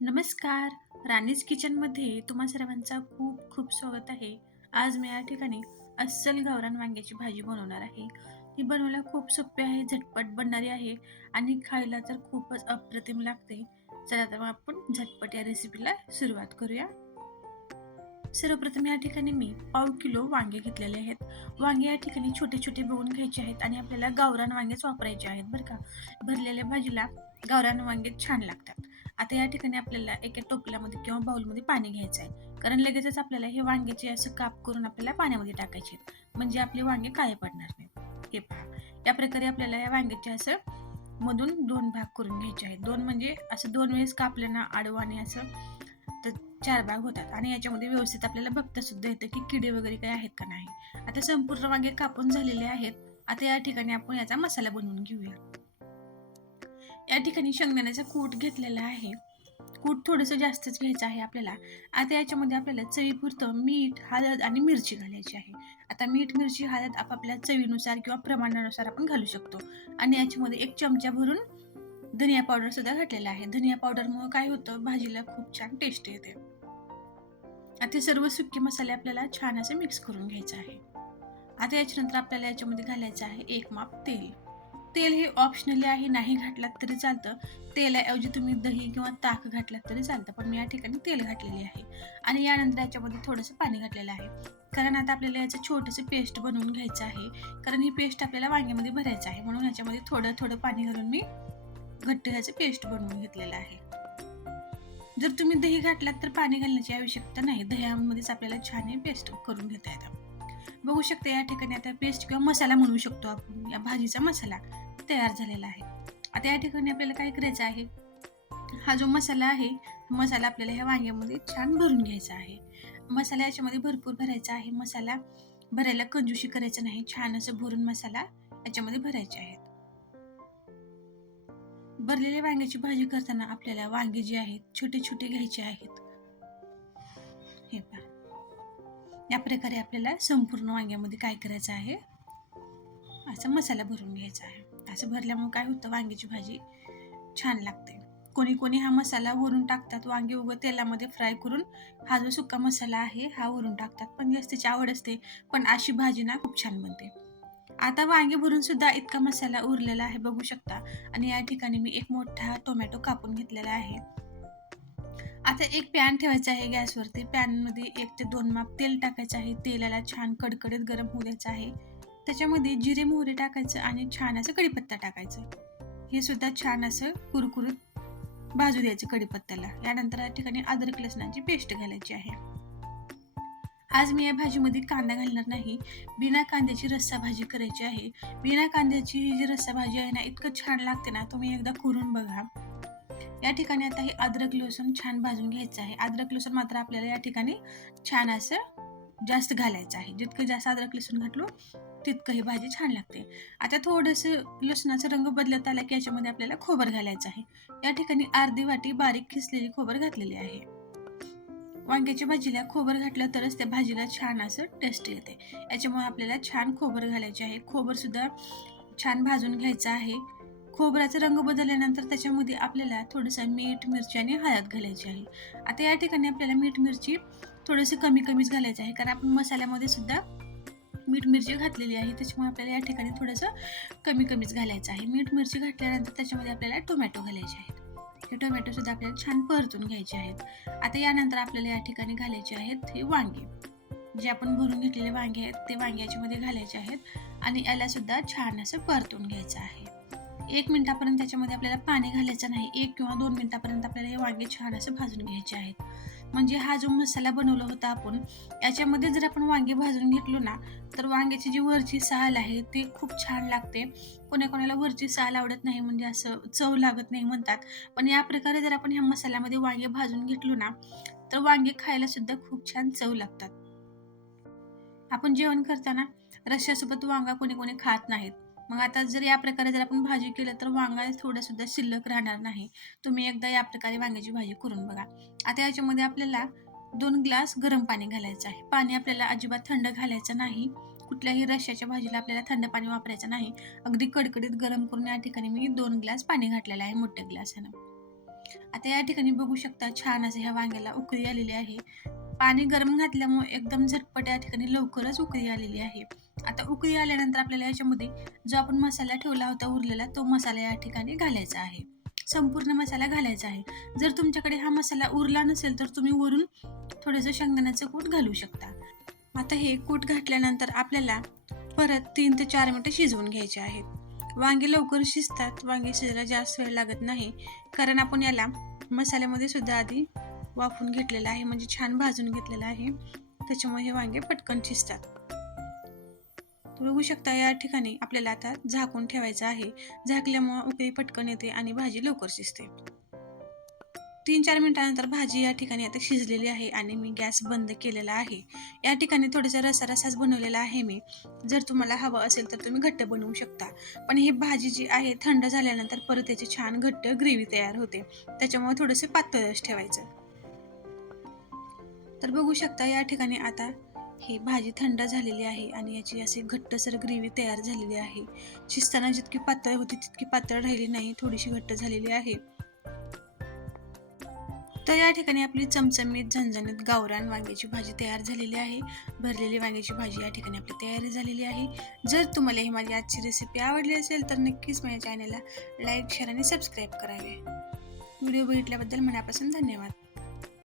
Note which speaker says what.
Speaker 1: नमस्कार. राणीज किचनमध्ये तुम्हा सर्वांचा खूप खूप स्वागत आहे. आज मी या ठिकाणी अस्सल गावरान वांग्याची भाजी बनवणार आहे. ही बनवायला खूप सोपी आहे झटपट बनणारी आहे आणि खायला तर खूपच अप्रतिम लागते. चला तर मग आपण झटपट या रेसिपीला सुरुवात करूया. सर्वप्रथम या ठिकाणी मी पाव किलो वांगे घेतलेले आहेत. वांगे या ठिकाणी छोटे छोटे बघून घ्यायचे आहेत आणि आपल्याला गावरान वांगेच वापरायचे आहेत बरं का. भरलेल्या भाजीला गावरान वांगे छान लागतात. आता या ठिकाणी आपल्याला एका टोपल्यामध्ये किंवा बाउलमध्ये पाणी घ्यायचं आहे. कारण लगेचच आपल्याला हे वांग्याचे असं काप करून आपल्याला पाण्यामध्ये टाकायचे आहेत. म्हणजे आपले वांगे काळे पडणार नाहीत. हे पहा. या प्रकारे आपल्याला या वांग्याचे असं मधून दोन भाग करून घ्यायचे आहेत. दोन म्हणजे असं दोन वेळेस कापल्यानं आडवाने आडवं आणि असं तर चार भाग होतात. आणि याच्यामध्ये व्यवस्थित आपल्याला बघता सुद्धा येतं की किडे वगैरे काही आहेत का नाही. आता संपूर्ण वांगे कापून झालेले आहेत. आता या ठिकाणी आपण याचा मसाला बनवून घेऊया. या ठिकाणी शेंगदाण्याचा कूट घेतलेला आहे. कूट थोडंसं जास्तच घ्यायचं आहे आपल्याला. आता याच्यामध्ये आपल्याला चवीपुरतं मीठ हळद आणि मिरची घालायची आहे. आता मीठ मिरची हळद आपापल्या चवीनुसार किंवा प्रमाणानुसार आपण घालू शकतो. आणि याच्यामध्ये एक चमचा भरून धनिया पावडर सुद्धा घातलेला आहे. धनिया पावडरमुळे काय होतं? भाजीला खूप छान टेस्ट येते. आता सर्व सुके मसाले आपल्याला छान असे मिक्स करून घ्यायचं आहे. आता याच्यानंतर आपल्याला याच्यामध्ये घालायचं आहे एक माप तेल. तेल हे ऑप्शनली आहे नाही घातलात तरी चालतं. तेलाऐवजी तुम्ही दही किंवा ताक घातलात तरी चालतं पण मी या ठिकाणी तेल घातलेले आहे. आणि यानंतर याच्यामध्ये थोडंसं पाणी घातलेलं आहे. कारण आता आपल्याला याचं छोटंसं पेस्ट बनवून घ्यायचं आहे. कारण ही पेस्ट आपल्याला वांग्यामध्ये भरायचं आहे. म्हणून याच्यामध्ये थोडं थोडं पाणी घालून मी घट्ट ह्याचं पेस्ट बनवून घेतलेलं आहे. जर तुम्ही दही घातलात तर पाणी घालण्याची आवश्यकता नाही. दह्यामध्येच आपल्याला छान हे पेस्ट करून घेता येतं. बघू शकता या ठिकाणी आता पेस्ट किंवा मसाला म्हणू शकतो आपण. या भाजीचा मसाला. तयार झालेला आहे. आता या ठिकाणी आपल्याला काय करायचं आहे? हा जो मसाला आहे मसाला आपल्याला ह्या वांग्यामध्ये छान भरून घ्यायचा आहे. मसाला याच्यामध्ये भरपूर भरायचा आहे. मसाला भरायला कंजूशी करायचं नाही. छान असं भरून मसाला याच्यामध्ये भरायचे आहेत. भरलेल्या वांग्याची भाजी करताना आपल्याला वांगे जे आहेत छोटे छोटे घ्यायचे आहेत. हे पहा. या प्रकारे आपल्याला संपूर्ण वांग्यामध्ये काय करायचं आहे? असा मसाला भरून घ्यायचा आहे. असं भरल्यामुळे काय होतं? वांग्याची भाजी छान लागते. कोणी कोणी हा मसाला वरून टाकतात. वांगे उगं तेलामध्ये फ्राय करून हा जो सुका मसाला आहे हा वरून टाकतात. पण जास्तीची आवड असते. पण अशी भाजी ना खूप छान बनते. आता वांगे भरून सुद्धा इतका मसाला उरलेला आहे बघू शकता. आणि या ठिकाणी मी एक मोठा टोमॅटो कापून घेतलेला आहे. आता एक पॅन ठेवायचा आहे गॅसवरती. पॅनमध्ये एक ते दोन माप तेल टाकायचं आहे. तेलाला छान कडकडीत गरम होऊ द्यायचं आहे. त्याच्यामध्ये जिरे मोहरे टाकायचं आणि छान असं कढीपत्ता टाकायचं. हे सुद्धा छान असं कुरकुरीत भाजू द्यायचं कढीपत्त्याला. यानंतर या ठिकाणी अद्रक लसणाची पेस्ट घालायची आहे. आज मी या भाजीमध्ये कांदा घालणार नाही. बिना कांद्याची रस्सा भाजी करायची आहे. बिना कांद्याची ही जी रस्सा भाजी आहे ना इतकं छान लागते ना तुम्ही एकदा करून बघा. या ठिकाणी आता हे अद्रक लसूण छान भाजून घ्यायचं आहे. अद्रक लसूण मात्र आपल्याला या ठिकाणी छान असं जास्त घालायचं आहे. जितकं जास्त अद्रक लसूण घातलो तितकं ही भाजी छान लागते. आता थोडंसं लसणाचा रंग बदलत आला की याच्यामध्ये आपल्याला खोबर घालायचं आहे. या ठिकाणी अर्धी वाटी बारीक खिसलेली खोबर घातलेली आहे. वांग्याच्या भाजीला खोबर घातलं तरच त्या भाजीला छान असं टेस्ट येते. याच्यामुळे आपल्याला छान खोबर घालायचे आहे. खोबरसुद्धा छान भाजून घ्यायचं आहे. खोबऱ्याचा रंग बदलल्यानंतर त्याच्यामध्ये आपल्याला थोडंसं मीठ मिरची आणि हळद घालायची आहे. आता या ठिकाणी आपल्याला मीठ मिरची थोडंसं कमी कमीच घालायचं आहे. कारण आपण मसाल्यामध्ये सुद्धा मीठ मिरची घातलेली आहे. त्याच्यामुळे आपल्याला या ठिकाणी थोडंसं कमी कमीच घालायचं आहे. मीठ मिरची घातल्यानंतर त्याच्यामध्ये आपल्याला टोमॅटो घालायचे आहेत. हे टोमॅटोसुद्धा आपल्याला छान परतून घ्यायचे आहेत. आता यानंतर आपल्याला या ठिकाणी घालायचे आहेत हे वांगे. जे आपण भरून घेतलेले वांगे आहेत ते वांग्याच्यामध्ये घालायचे आहेत आणि यालासुद्धा छान असं परतून घ्यायचं आहे. एक मिनटापर्यंत त्याच्यामध्ये आपल्याला पाणी घालायचं नाही. एक किंवा दोन मिनटापर्यंत आपल्याला हे वांगे छान असं भाजून घ्यायचे आहेत. म्हणजे हा जो मसाला बनवला होता आपण याच्यामध्ये जर आपण वांगे भाजून घेतलो ना तर वांग्याची जी वरची साल आहे ती खूप छान लागते. कोणा कोणाला वरची साल आवडत नाही म्हणजे असं चव लागत नाही म्हणतात. पण या प्रकारे जर आपण ह्या मसाल्यामध्ये वांगे भाजून घेतलो ना तर वांगे खायला सुद्धा खूप छान चव लागतात. आपण जेवण करताना रश्श्यासोबत वांगा कोणी कोणी खात नाहीत. मग आता जर या प्रकारे जर आपण भाजी केलं तर वांगा थोडं सुद्धा शिल्लक राहणार नाही. तुम्ही एकदा या प्रकारे वांग्याची भाजी करून बघा. आता याच्यामध्ये आपल्याला दोन ग्लास गरम पाणी घालायचं आहे. पाणी आपल्याला अजिबात थंड घालायचं नाही. कुठल्याही रश्याच्या भाजीला आपल्याला थंड पाणी वापरायचं नाही. अगदी कडकडीत गरम करून या ठिकाणी मी दोन ग्लास पाणी घातलेलं आहे मोठ्या ग्लासानं. आता या ठिकाणी बघू शकता छान असं ह्या वांग्याला उकळी आलेली आहे. पाणी गरम घातल्यामुळे एकदम झटपट या ठिकाणी लवकरच उकळी आलेली आहे. आता उकळी आल्यानंतर आपल्याला याच्यामध्ये जो आपण मसाला ठेवला होता उरलेला तो मसाला या ठिकाणी घालायचा आहे. संपूर्ण मसाला घालायचा आहे. जर तुमच्याकडे हा मसाला उरला नसेल तर तुम्ही वरून थोडंसं शेंगदाण्याचं कूट घालू शकता. आता हे कूट घातल्यानंतर आपल्याला परत तीन ते चार मिनटं शिजवून घ्यायचे आहेत वांगे लवकर शिजतात. वांगे शिजायला जास्त वेळ लागत नाही. कारण आपण याला मसाल्यामध्ये सुद्धा आधी वाफून घेतलेलं आहे म्हणजे छान भाजून घेतलेलं आहे. त्याच्यामुळे हे वांगे पटकन शिजतात. बघू शकता या ठिकाणी आपल्याला आता झाकून ठेवायचं आहे. झाकल्यामुळे उकळी पटकन येते आणि भाजी लवकर शिजते. तीन चार मिनिटानंतर भाजी या ठिकाणी आता शिजलेली आहे आणि मी गॅस बंद केलेला आहे. या ठिकाणी थोडासा रसा रसाच बनवलेला आहे मी. जर तुम्हाला हवं असेल तर तुम्ही घट्ट बनवू शकता. पण ही भाजी जी आहे थंड झाल्यानंतर परत त्याची छान घट्ट ग्रेव्ही तयार होते. त्याच्यामुळे थोडंसं पातळच ठेवायचं. तर बघू शकता या ठिकाणी आता ही भाजी थंड झालेली आहे आणि याची अशी घट्टसर ग्रेव्ही तयार झालेली आहे. शिजताना जितकी पातळ होती तितकी पातळ राहिली नाही थोडीशी घट्ट झालेली आहे. तर या ठिकाणी आपली चमचमीत झणझणीत गावरान वांग्याची भाजी तयार झालेली आहे. भरलेली वांग्याची भाजी या ठिकाणी आपली तयारी झालेली आहे. जर तुम्हाला ही माझी आजची रेसिपी आवडली असेल तर नक्कीच माझ्या चॅनलला लाईक शेअर आणि सबस्क्राईब करावे. व्हिडिओ बघितल्याबद्दल मनापासून धन्यवाद.